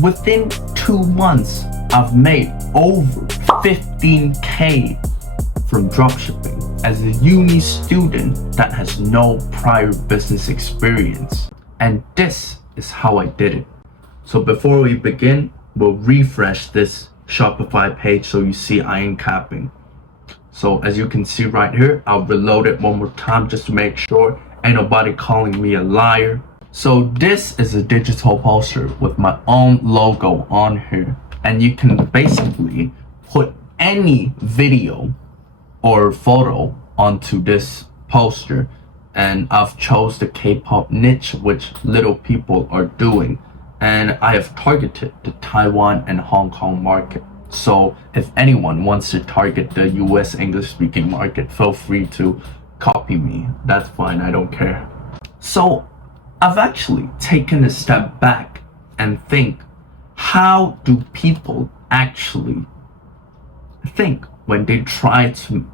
Within 2 months, I've made over 15K from dropshipping as a uni student that has no prior business experience. And this is how I did it. So before we begin, we'll refresh this Shopify page so you see I ain't capping. So as you can see right here, I'll reload it one more time just to make sure ain't nobody calling me a liar. So this is a digital poster with my own logo on here, and you can basically put any video or photo onto this poster, and I've chose the K-pop niche, which little people are doing, and I have targeted the Taiwan and Hong Kong market. So if anyone wants to target the US English speaking market, feel free to copy me. That's fine, I don't care. So I've actually taken a step back and think, how do people actually think when they try to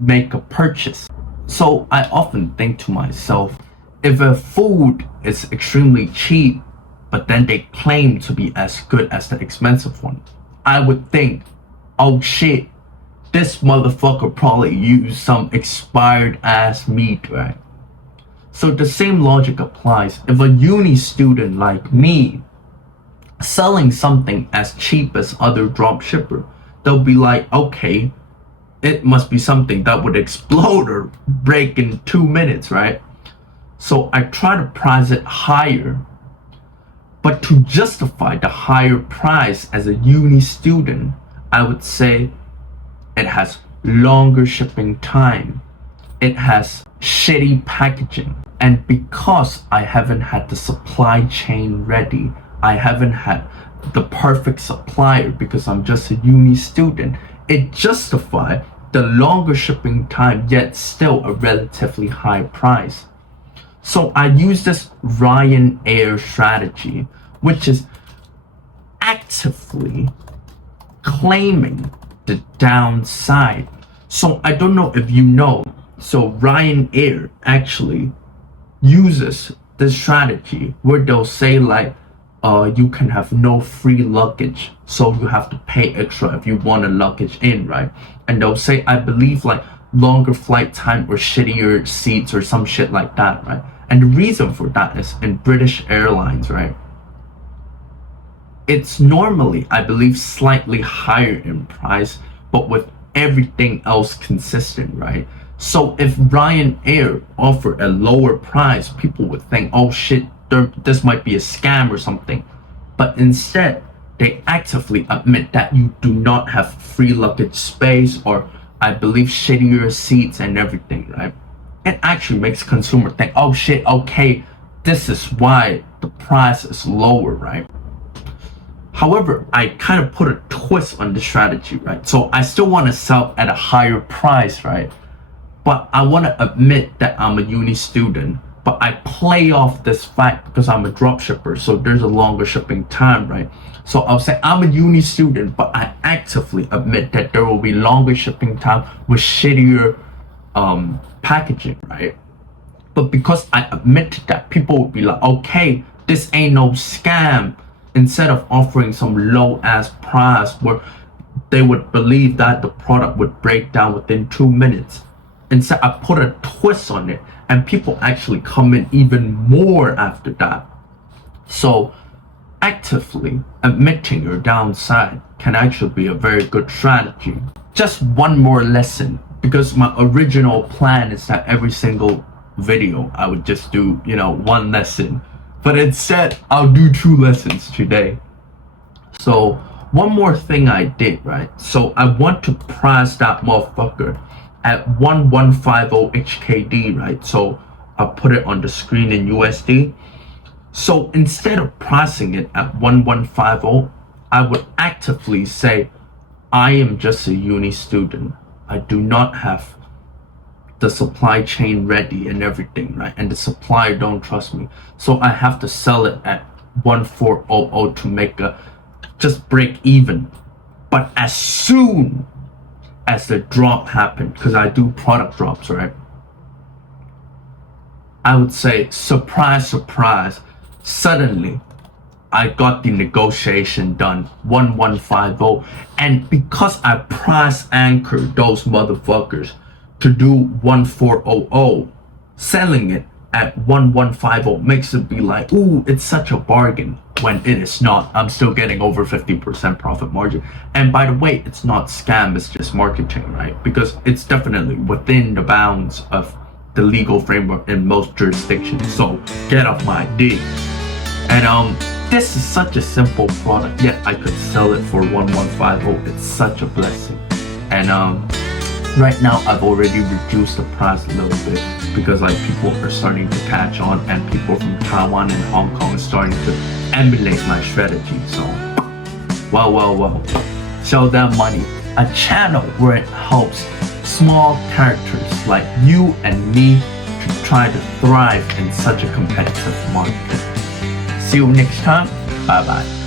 make a purchase? So I often think to myself, if a food is extremely cheap, but then they claim to be as good as the expensive one, I would think, oh shit, this motherfucker probably used some expired ass meat, right? So the same logic applies. If a uni student like me selling something as cheap as other dropshipper, they'll be like, okay, it must be something that would explode or break in 2 minutes, right? So I try to price it higher. But to justify the higher price as a uni student, I would say it has longer shipping time. It has shitty packaging. And because I haven't had the supply chain ready, I haven't had the perfect supplier because I'm just a uni student, it justifies the longer shipping time, yet still a relatively high price. So I use this Ryanair strategy, which is actively claiming the downside. So I don't know if you know, so Ryanair actually uses this strategy where they'll say like, you can have no free luggage, so you have to pay extra if you want a luggage in, right? And they'll say, I believe like longer flight time or shittier seats or some shit like that, right? And the reason for that is in British Airlines, right? It's normally, I believe, slightly higher in price, but with everything else consistent, right? So if Ryanair offered a lower price, people would think, oh shit, this might be a scam or something. But instead, they actively admit that you do not have free luggage space or, I believe, shittier seats and everything, right? It actually makes consumer think, oh shit, okay, this is why the price is lower, right? However, I kind of put a twist on the strategy, right? So I still want to sell at a higher price, right? But I want to admit that I'm a uni student, but I play off this fact because I'm a dropshipper, so there's a longer shipping time, right? So I'll say I'm a uni student, but I actively admit that there will be longer shipping time with shittier packaging, right? But because I admit that, people would be like, okay, this ain't no scam. Instead of offering some low ass price where they would believe that the product would break down within 2 minutes. Instead, I put a twist on it, and people actually come in even more after that. So actively admitting your downside can actually be a very good strategy. Just one more lesson, because my original plan is that every single video I would just do, one lesson. But instead, I'll do 2 lessons today. So one more thing I did, right? So I want to price that motherfucker at 1150 HKD, right? So I'll put it on the screen in USD. So instead of pricing it at 1150, I would actively say, I am just a uni student. I do not have the supply chain ready and everything, right? And the supplier don't trust me. So I have to sell it at 1400 to make just break even. But as soon as the drop happened, because I do product drops, right? I would say, surprise, surprise, suddenly I got the negotiation done 1150, and because I price anchored those motherfuckers to do 1400, selling it at 1150 makes it be like, ooh, it's such a bargain, when it is not. I'm still getting over 50% profit margin. And by the way, it's not scam, it's just marketing, right? Because it's definitely within the bounds of the legal framework in most jurisdictions. So get off my dick. And this is such a simple product, yet I could sell it for 1150. It's such a blessing. And right now I've already reduced the price a little bit because like people are starting to catch on, and people from Taiwan and Hong Kong are starting to emulate my strategy. So well, sell that money, a channel where it helps small characters like you and me to try to thrive in such a competitive market. See you next time. Bye bye.